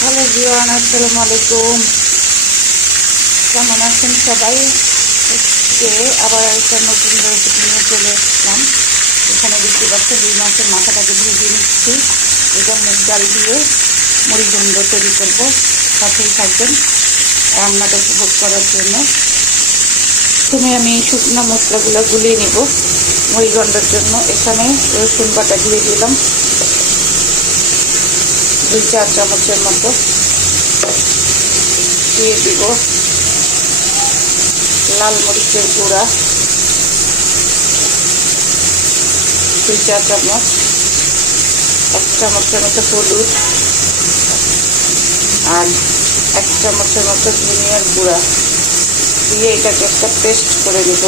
Hello জিওয়ান আসসালামু আলাইকুম। কেমন আছেন সবাই? আবার একটা নতুন রেসিপি নিয়ে চলে এসলাম এখানে দেখতে পাচ্ছেন দুই মাসের মাথাটাকে ভেজে নিচ্ছি। এটা মুগ ডাল দিয়ে মুড়িগুন্ড তৈরি করব। সাথেই থাকবেন রান্নাটা উপভোগ করার জন্য। প্রথমে আমি শুকনো মশলাগুলো গুলিয়ে নেব মড়িগন্ডার জন্য। এখানে রসুন বাটা দিয়ে দিলাম। দুই চার চামচের মতো। দিয়ে দিব লাল মরিচের গুঁড়া। দুই চার চামচ এক চামচের মতো হলুদ। আর এক চামচের মতো ধনিয়ার গুঁড়া। দিয়ে এটাকে একটা পেস্ট করে নেব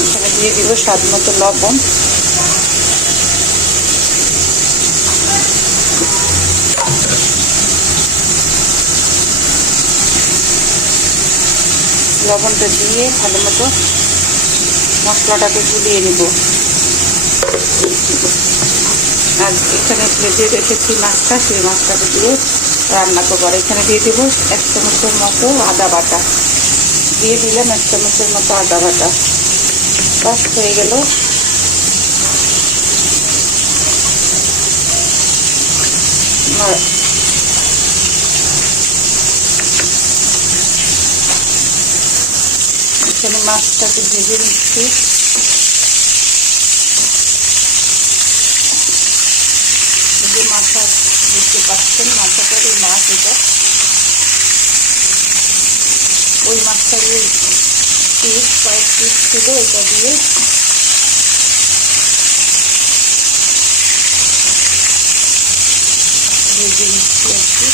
এখানে দিয়ে দিব স্বাদ মতো লবণ। লবণটা দিয়ে ভালো মতো মশলাটাকে গুলিয়ে নেব। আর এখানে ভেজে রেখেছি মাছটা, সেই মাছটাকে দিয়ে রান্না করব। আর এখানে দিয়ে দেবো এক চামচের মতো আদা বাটা। দিয়ে দিলাম এক চামচের মতো আদা বাটা। বাস হয়ে গেল। আর এখানে মাছটাকে ভেজে নিচ্ছি। মাথা, দেখতে পাচ্ছেন মাথাটার এই মাছ এটা। ওই মাছটার ওই পিস কয়েক পিস ছিল এটা দিয়ে। ভেজে নিচ্ছি আর কি।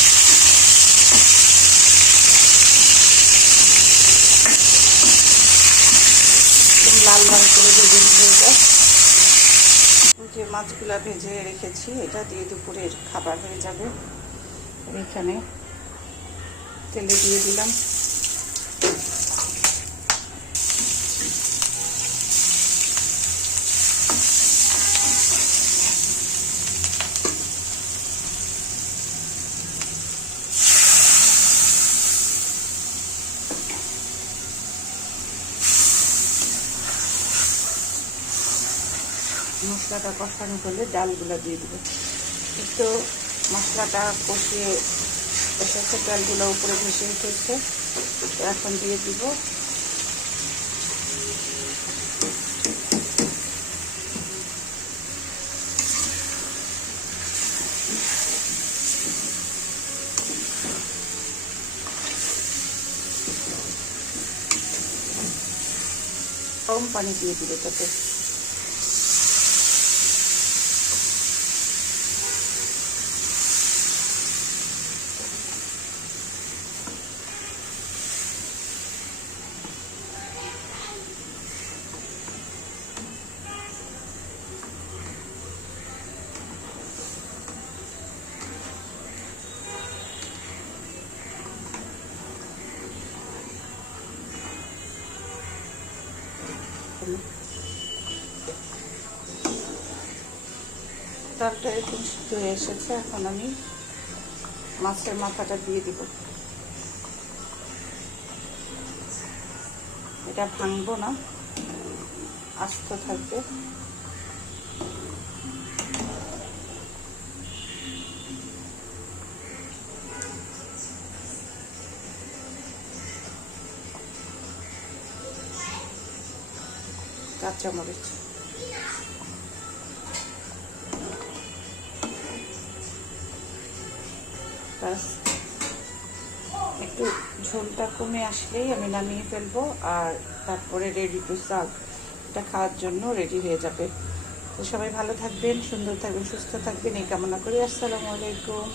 লাল লাল করে ভেজে হয়ে যায়। যে মাছগুলা ভেজে রেখেছি, এটা দিয়ে দুপুরের খাবার হয়ে যাবে। এখানে তেলে দিয়ে দিলাম। মশলাটা কষানো হলে ডালগুলো দিয়ে দেবো। একটু মশলাটা কষিয়ে এসেছে ডালগুলো উপরে ভেসে উঠেছে এখন দিয়ে দিব। কম পানি দিয়ে দিবে তাতে। এখন সিদ্ধ হয়ে এসেছে, এখন আমি মাছের মাথাটা দিয়ে দিব। এটা ভাঙবো না, আস্ত থাকবে। কাঁচামরিচ একটু ঝোলটা কমে আসলেই আমি নামিয়ে ফেলব আর তারপরে রেডি টু সার্ভ এটা খাওয়ার জন্য রেডি হয়ে যাবে। তো সবাই ভালো থাকবেন, সুন্দর থাকবেন, সুস্থ থাকবেন। এই কামনা করি। আসসালামু আলাইকুম।